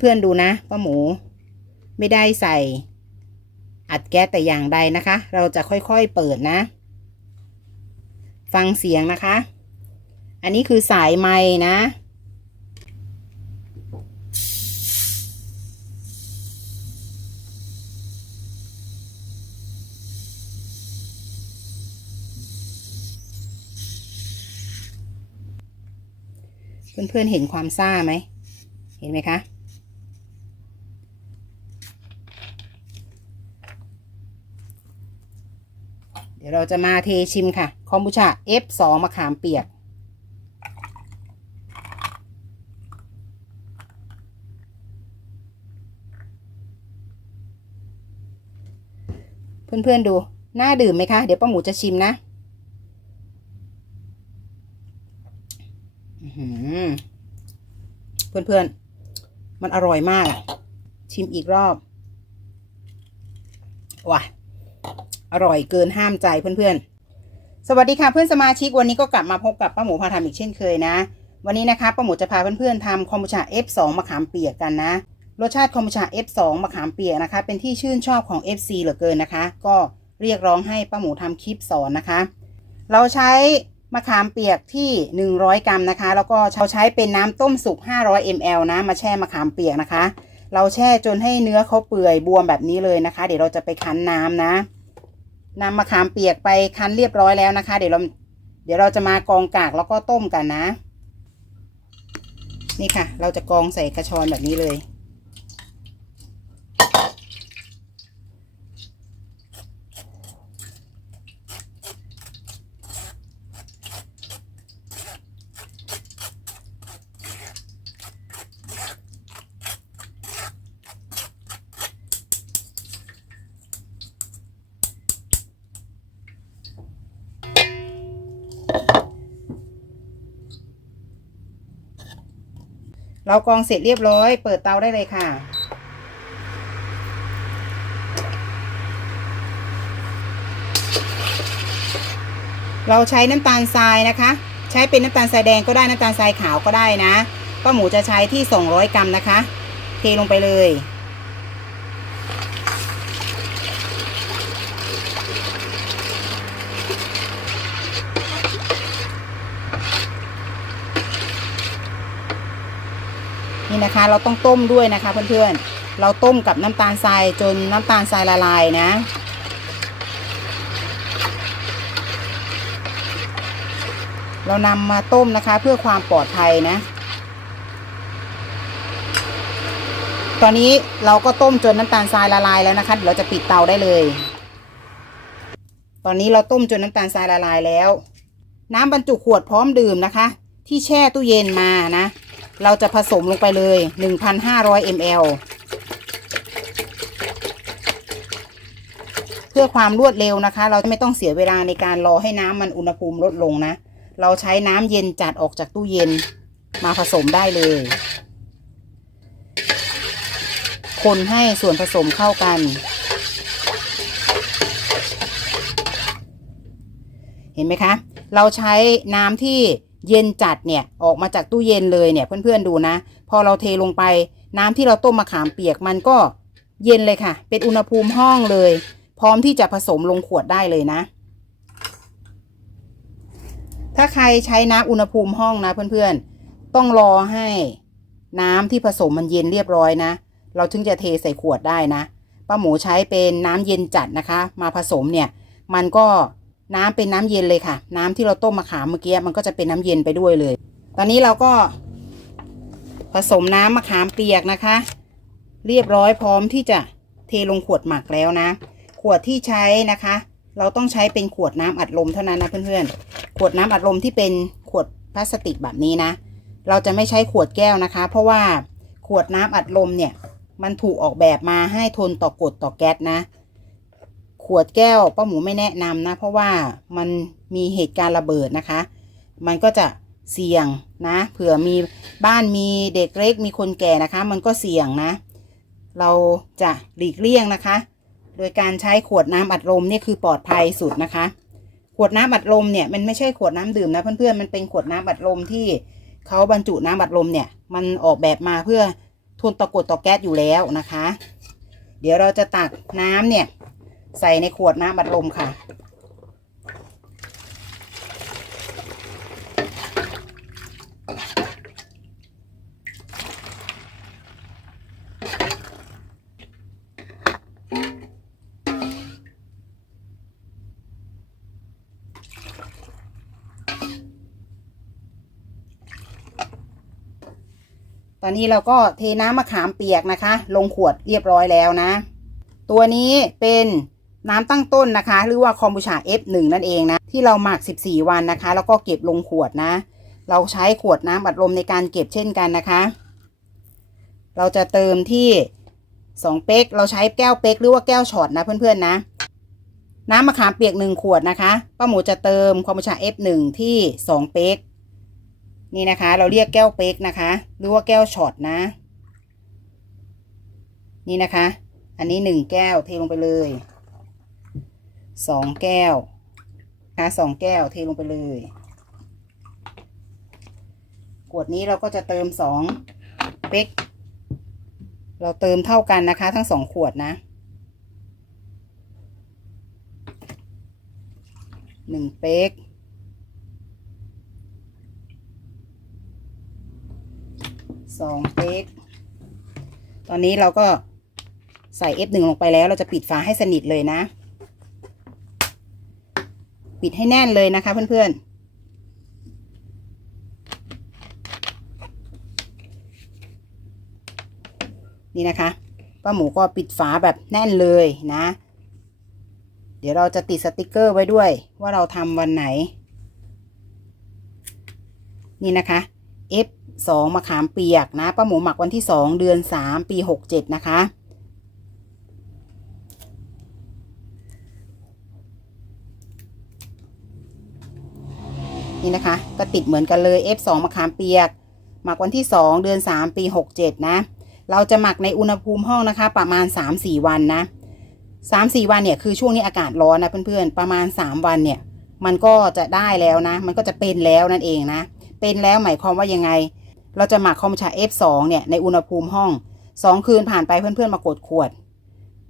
เพื่อนๆดูนะป้าหมู ไม่ได้ใส่ อัดแก๊สแต่อย่างใดนะคะ เราจะค่อยๆเปิดนะ ฟังเสียงนะคะ อันนี้คือสายไม้นะเพื่อนๆเห็นความซ่าไหม เห็นไหมคะ ดี๋ยวเราจะมาเทชิมค่ะ คอมบูชา F2 มะขามเปียก เพื่อนๆดูน่าดื่มไหมคะ เดี๋ยวป้าหมูจะชิมนะอื้อหือเพื่อนๆ มันอร่อยมาก ชิมอีกรอบ ว้า อร่อยเกินห้ามใจเพื่อนๆ สวัสดีค่ะเพื่อนสมาชิกวันนี้ก็กลับมาพบกับป้าหมูพาทำอีกเช่นเคยนะ วันนี้นะคะป้าหมูจะพาเพื่อนๆทำคอมบูชา F2 มะขามเปียกกันนะ รสชาติคอมบูชา F2 มะขามเปียกนะคะ เป็นที่ชื่นชอบของ FC เหลือเกินนะคะ ก็เรียกร้องให้ป้าหมูทำคลิปสอนนะคะ เราใช้มะขามเปียกที่ 100 กรัมนะคะ แล้วก็เราใช้เป็นน้ำต้มสุก 500 ml นะ มาแช่มะขามเปียกนะคะ เราแช่จนให้เนื้อเขาเปื่อยบวมแบบนี้เลยนะคะ เดี๋ยวเราจะไปคั้นน้ำนะ นำมะขามเปียกไปคั้นเรียบร้อยแล้วนะคะ เดี๋ยวเราเดี๋ยวเราจะมากองกากแล้วก็ต้มกันนะ นี่ค่ะ เราจะกองใส่กระชอนแบบนี้เลย เรากรองเสร็จเรียบร้อย เปิดเตาได้เลยค่ะ เราใช้น้ำตาลทรายนะคะ ใช้เป็นน้ำตาลทรายแดงก็ได้น้ำตาลทรายขาวก็ได้นะป้าหมูจะใช้ที่ 200 กรัมนะคะ เทลงไปเลย นี่นะคะ เราต้องต้มด้วยนะคะเพื่อนๆ เราต้มกับน้ำตาลทรายจนน้ำตาลทรายละลายนะ เรานำมาต้มนะคะเพื่อความปลอดภัยนะ ตอนนี้เราก็ต้มจนน้ำตาลทรายละลายแล้วนะคะเดี๋ยวเราจะปิดเตาได้เลย ตอนนี้เราต้มจนน้ำตาลทรายละลายแล้ว น้ำบรรจุขวดพร้อมดื่มนะคะ ที่แช่ตู้เย็นมานะ เราจะผสมลงไปเลย 1,500 ml เพื่อความรวดเร็วนะคะ เราไม่ต้องเสียเวลาในการรอให้น้ำมันอุณหภูมิลดลงนะ เราใช้น้ำเย็นจัดออกจากตู้เย็นมาผสมได้เลย คนให้ส่วนผสมเข้ากัน เห็นไหมคะ เราใช้น้ำที่ เย็นจัดเนี่ยออกมาจากตู้เย็นเลยเนี่ยเพื่อนๆดูนะ พอเราเทลงไปน้ำที่เราต้มมะขามเปียกมันก็เย็นเลยค่ะ เป็นอุณหภูมิห้องเลย พร้อมที่จะผสมลงขวดได้เลยนะ ถ้าใครใช้น้ำอุณหภูมิห้องนะเพื่อนๆ ต้องรอให้น้ำที่ผสมมันเย็นเรียบร้อยนะ เราถึงจะเทใส่ขวดได้นะป้าหมูใช้เป็นน้ำเย็นจัดนะคะ มาผสมเนี่ย มันก็ น้ำเป็นน้ำเย็นเลยค่ะ น้ำที่เราต้มมะขามเมื่อกี้มันก็จะเป็นน้ำเย็นไปด้วยเลย ตอนนี้เราก็ผสมน้ำมะขามเปียกนะคะ เรียบร้อยพร้อมที่จะเทลงขวดหมักแล้วนะ ขวดที่ใช้นะคะ เราต้องใช้เป็นขวดน้ำอัดลมเท่านั้นนะเพื่อนๆขวดน้ำอัดลมที่เป็นขวดพลาสติกแบบนี้นะ เราจะไม่ใช้ขวดแก้วนะคะ เพราะว่าขวดน้ำอัดลมเนี่ย มันถูกออกแบบมาให้ทนต่อกดต่อแก๊สนะ วดแก้วป้าหมูไม่แนะนำนะ เพราะว่ามันมีเหตุการณ์ระเบิดนะคะ มันก็จะเสี่ยงนะเผื่อมีบ้านมีเด็กเล็กมีคนแก่นะคะ มันก็เสี่ยงนะ เราจะหลีกเลี่ยงนะคะ โดยการใช้ขวดน้ำอัดลมนี่คือปลอดภัยสุดนะคะ ขวดน้ำอัดลมเนี่ยมันไม่ใช่ขวดน้ำดื่มนะเพื่อนๆมันเป็นขวดน้ำอัดลมที่เขาบรรจุน้ำอัดลมเนี่ยมันออกแบบมาเพื่อทนต่อกดต่อแก๊สอยู่แล้วนะคะ เดี๋ยวเราจะตักน้ำเนี่ย ใส่ในขวดน้ำบัดลมค่ะ ตอนนี้เราก็เทน้ำมะขามเปียกนะคะ ลงขวดเรียบร้อยแล้วนะ ตัวนี้เป็น น้ำตั้งต้นนะคะ หรือว่าคอมบูชา F1 นั่นเองนะ ที่เราหมัก 14 วันนะคะ แล้วก็เก็บลงขวดนะ เราใช้ขวดน้ำอัดลมในการเก็บเช่นกันนะคะ เราจะเติมที่ 2 เป๊ก เราใช้แก้วเป๊กหรือว่าแก้วช็อตนะเพื่อนๆนะ น้ำมะขามเปียก 1 ขวดนะคะป้าหมูจะเติมคอมบูชา F1 ที่ 2 เป๊กนี่นะคะ เราเรียกแก้วเป๊กนะคะ หรือว่าแก้วช็อตนะ นี่นะคะ อันนี้หนึ่งแก้วเทลงไปเลย สองแก้วนะคะสองแก้วเทลงไปเลยขวดนี้เราก็จะเติมสองเป๊ก เราเติมเท่ากันนะคะ ทั้งสองขวดนะหนึ่งเป๊กสองเป๊ก ตอนนี้เราก็ใส่ F1 ลงไปแล้วเราจะปิดฝาให้สนิทเลยนะ ปิดให้แน่นเลยนะคะเพื่อนๆนี่นะคะป้าหมูก็ปิดฝาแบบแน่นเลยนะ เดี๋ยวเราจะติดสติกเกอร์ไว้ด้วย ว่าเราทำวันไหน นี่นะคะ F สองมะขามเปียกนะป้าหมูหมักวันที่สองเดือนสามปีหกเจ็ดนะคะ นี่นะคะ ก็ติดเหมือนกันเลย F 2 มะขามเปียก หมักวันที่ 2 เดือน 3 ปี 67 นะ เราจะหมักในอุณหภูมิห้องนะคะ ประมาณ 3-4 วันนะ3-4 วันเนี่ยคือช่วงนี้อากาศร้อนนะเพื่อนๆ ประมาณ 3 วันเนี่ย มันก็จะได้แล้วนะ มันก็จะเป็นแล้วนั่นเองนะ เป็นแล้วหมายความว่ายังไง เราจะหมักคอมชา F2 เนี่ยในอุณหภูมิห้อง 2 คืนผ่านไปเพื่อนๆ มากดขวด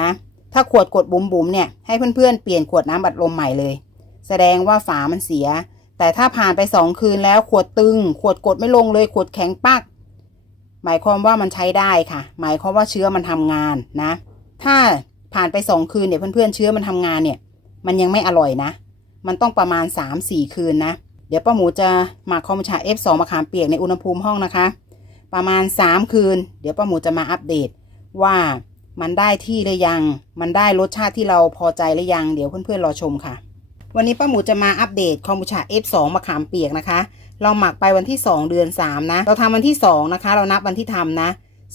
นะ ถ้าขวดกดบุ๋มๆเนี่ยให้เพื่อนๆเปลี่ยนขวดน้ำบัดลมใหม่เลย แสดงว่าฝามันเสีย แต่ถ้าผ่านไปสองคืนแล้วขวดตึง ขวดกดไม่ลงเลยขวดแข็งปัก หมายความว่ามันใช้ได้ค่ะ หมายความว่าเชื้อมันทำงานนะ ถ้าผ่านไปสองคืนเนี่ยเพื่อนๆเชื้อมันทำงานเนี่ย มันยังไม่อร่อยนะ มันต้องประมาณ 3-4 คืนนะ เดี๋ยวป้าหมูจะหมักคอมชา F2 มะขามเปียกในอุณหภูมิห้องนะคะ ประมาณ 3 คืน เดี๋ยวป้าหมูจะมาอัปเดตว่ามันได้ที่หรือยัง มันได้รสชาติที่เราพอใจหรือยัง เดี๋ยวเพื่อนๆรอชมค่ะ วันนี้ป้าหมูจะมาอัปเดตคอมบูชา F2 มะขามเปียกนะคะ เราหมักไปวันที่ 2 เดือน 3 นะ เราทำวันที่ 2 นะคะ เรานับวันที่ทำนะ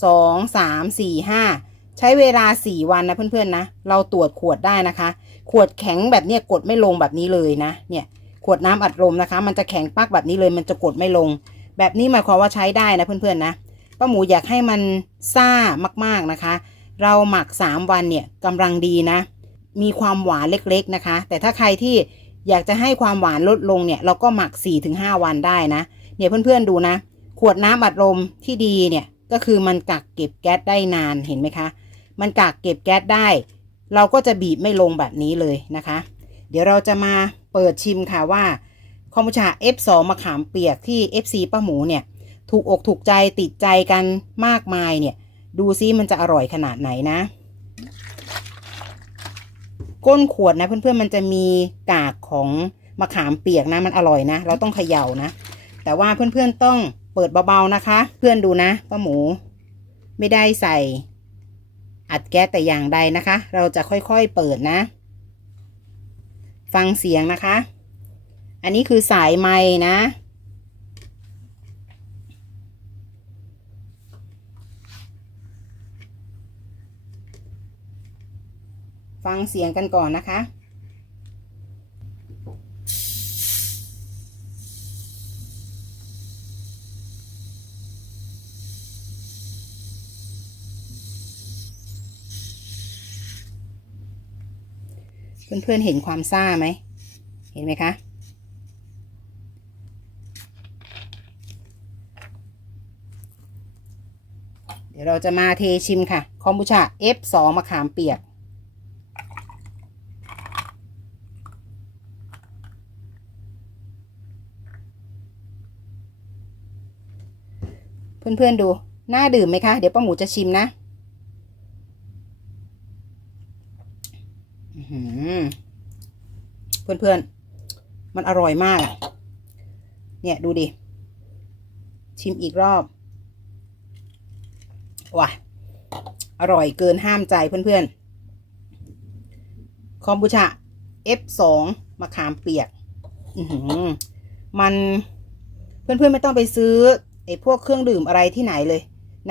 2 3 4 5 ใช้เวลา 4 วันนะเพื่อนๆนะ เราตรวจขวดได้นะคะ ขวดแข็งแบบเนี้ยกดไม่ลงแบบนี้เลยนะ เนี่ยขวดน้ำอัดลมนะคะ มันจะแข็งปักแบบนี้เลยมันจะกดไม่ลง แบบนี้หมายความว่าใช้ได้นะเพื่อนๆนะ ป้าหมูอยากให้มันซ่ามากๆนะคะ เราหมัก 3 วันเนี่ยกำลังดีนะ มีความหวานเล็กๆนะคะ แต่ถ้าใครที่อยากจะให้ความหวานลดลงเนี่ยเราก็หมัก 4-5 วันได้นะ เนี่ยเพื่อนๆดูนะ ขวดน้ำอัดลมที่ดีเนี่ยก็คือมันกักเก็บแก๊สได้นานเห็นไหมคะ มันกักเก็บแก๊สได้ เราก็จะบีบไม่ลงแบบนี้เลยนะคะ เดี๋ยวเราจะมาเปิดชิมค่ะว่าคอมบูชา F2 มะขามเปียกที่ FC ป้าหมูเนี่ย ถูกอกถูกใจติดใจกันมากมายเนี่ย ดูซิมันจะอร่อยขนาดไหนนะ ก้นขวดนะ เพื่อนๆมันจะมีกากของมะขามเปียกนะมันอร่อยนะ เราต้องเขย่านะ แต่ว่าเพื่อนๆต้องเปิดเบาๆนะคะ เพื่อนดูนะป้าหมู ไม่ได้ใส่อัดแก๊สแต่อย่างใดนะคะ เราจะค่อยๆเปิดนะ ฟังเสียงนะคะ อันนี้คือสายไม้นะ ฟังเสียงกันก่อนนะคะ เพื่อนๆเห็นความซ่าไหม เห็นไหมคะเดี๋ยวเราจะมาเทชิมค่ะ คอมบูชา F2 มะขามเปียก เพื่อนๆดู น่าดื่มไหมคะ เดี๋ยวป้าหมูจะชิมนะเพื่อนๆ มันอร่อยมาก เนี่ยดูดิ ชิมอีกรอบ ว้าอร่อยเกินห้ามใจเพื่อนๆ คอมบูชา F2 มะขามเปียก มัน เพื่อนๆ ไม่ต้องไปซื้อ ไอ้พวกเครื่องดื่มอะไรที่ไหนเลย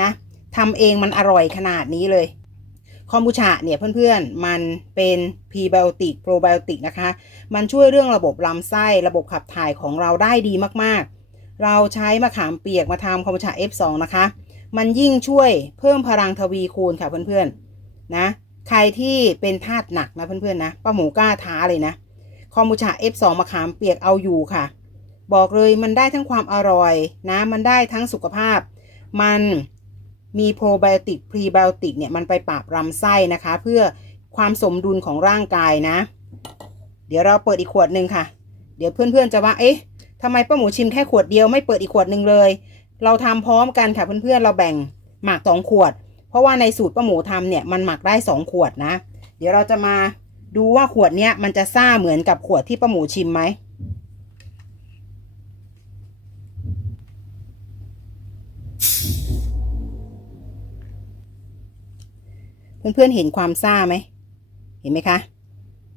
นะทำเองมันอร่อยขนาดนี้เลย คอมบูชาเนี่ยเพื่อนๆ มันเป็นพรีไบโอติกโปรไบโอติกนะคะ มันช่วยเรื่องระบบลำไส้ระบบขับถ่ายของเราได้ดีมากๆ เราใช้มะขามเปียกมาทำคอมบูชา F2 นะคะ มันยิ่งช่วยเพิ่มพลังทวีคูณค่ะเพื่อนๆนะ ใครที่เป็นธาตุหนักนะเพื่อนๆนะป้าหมูกล้าท้าเลยนะ คอมบูชา F2 มะขามเปียกเอาอยู่ค่ะ บอกเลยมันได้ทั้งความอร่อยนะมันได้ทั้งสุขภาพ มันมีโปรไบโอติกพรีไบโอติกเนี่ยมันไปปราบลำไส้นะคะ เพื่อความสมดุลของร่างกายนะ เดี๋ยวเราเปิดอีกขวดหนึ่งค่ะ เดี๋ยวเพื่อนๆจะว่าเอ๊ะทำไมป้าหมูชิมแค่ขวดเดียวไม่เปิดอีกขวดหนึ่งเลย เราทำพร้อมกันค่ะเพื่อนๆเราแบ่งหมักสองขวด เพราะว่าในสูตรป้าหมูทำเนี่ยมันหมักได้สองขวดนะ เดี๋ยวเราจะมาดูว่าขวดเนี้ยมันจะซ่าเหมือนกับขวดที่ป้าหมูชิมไหม เพื่อนๆเห็นความซ่าไหม เห็นไหมคะ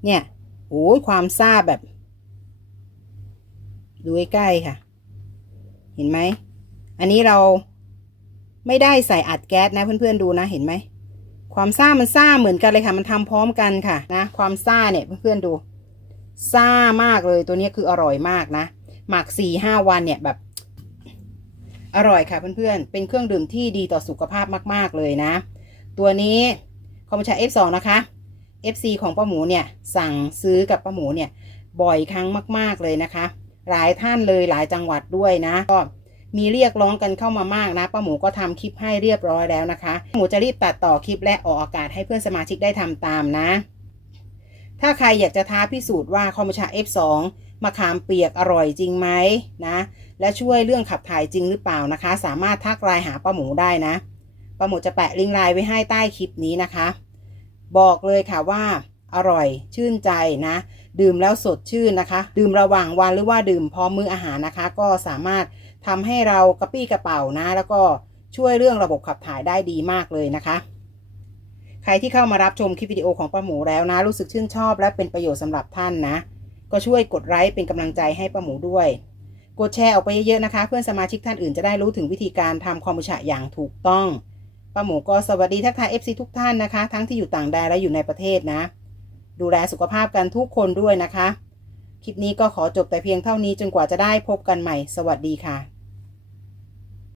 เนี่ยโอ้ยความซ่าแบบ ดูใกล้ๆค่ะ เห็นไหม อันนี้เราไม่ได้ใส่อัดแก๊สนะเพื่อนๆดูนะ เห็นไหม ความซ่ามันซ่าเหมือนกันเลยค่ะ มันทำพร้อมกันค่ะนะ ความซ่าเนี่ยเพื่อนๆดูซ่ามากเลยตัวนี้คืออร่อยมากนะ หมักสี่ห้าวันเนี่ยแบบอร่อยค่ะเพื่อนๆ เป็นเครื่องดื่มที่ดีต่อสุขภาพมาก ๆ เลยนะ ตัวนี้ คอมบูชา F2 นะคะ FC ของป้าหมูเนี่ยสั่งซื้อกับป้าหมูเนี่ยบ่อยครั้งมาก ๆเลยนะคะ หลายท่านเลยหลายจังหวัดด้วยนะก็มีเรียกร้องกันเข้ามามากนะป้าหมูก็ทำคลิปให้เรียบร้อยแล้วนะคะหมูจะรีบตัดต่อคลิปและออกอากาศให้เพื่อนสมาชิกได้ทำตามนะ ถ้าใครอยากจะท้าพิสูจน์ว่าคอมบูชา F2 มะขามเปียกอร่อยจริงไหมนะ และช่วยเรื่องขับถ่ายจริงหรือเปล่านะคะ สามารถทักไลน์หาป้าหมูได้นะ ป้าหมูจะแปะลิงก์ไลน์ไว้ให้ใต้คลิปนี้นะคะ บอกเลยค่ะว่าอร่อยชื่นใจนะ ดื่มแล้วสดชื่นนะคะ ดื่มระหว่างวันหรือว่าดื่มพร้อมมื้ออาหารนะคะ ก็สามารถทำให้เรากระปี้กระเป๋านะ แล้วก็ช่วยเรื่องระบบขับถ่ายได้ดีมากเลยนะคะ ใครที่เข้ามารับชมคลิปวิดีโอของป้าหมูแล้วนะ รู้สึกชื่นชอบและเป็นประโยชน์สำหรับท่านนะ ก็ช่วยกดไลค์เป็นกำลังใจให้ป้าหมูด้วย กดแชร์ออกไปเยอะๆนะคะ เพื่อนสมาชิกท่านอื่นจะได้รู้ถึงวิธีการทำคอมบูชาอย่างถูกต้อง ป้าหมูก็สวัสดีทักทาย FC ทุกท่านนะคะ ทั้งที่อยู่ต่างแดนและอยู่ในประเทศนะ ดูแลสุขภาพกันทุกคนด้วยนะคะ คลิปนี้ก็ขอจบแต่เพียงเท่านี้จนกว่าจะได้พบกันใหม่ สวัสดีค่ะ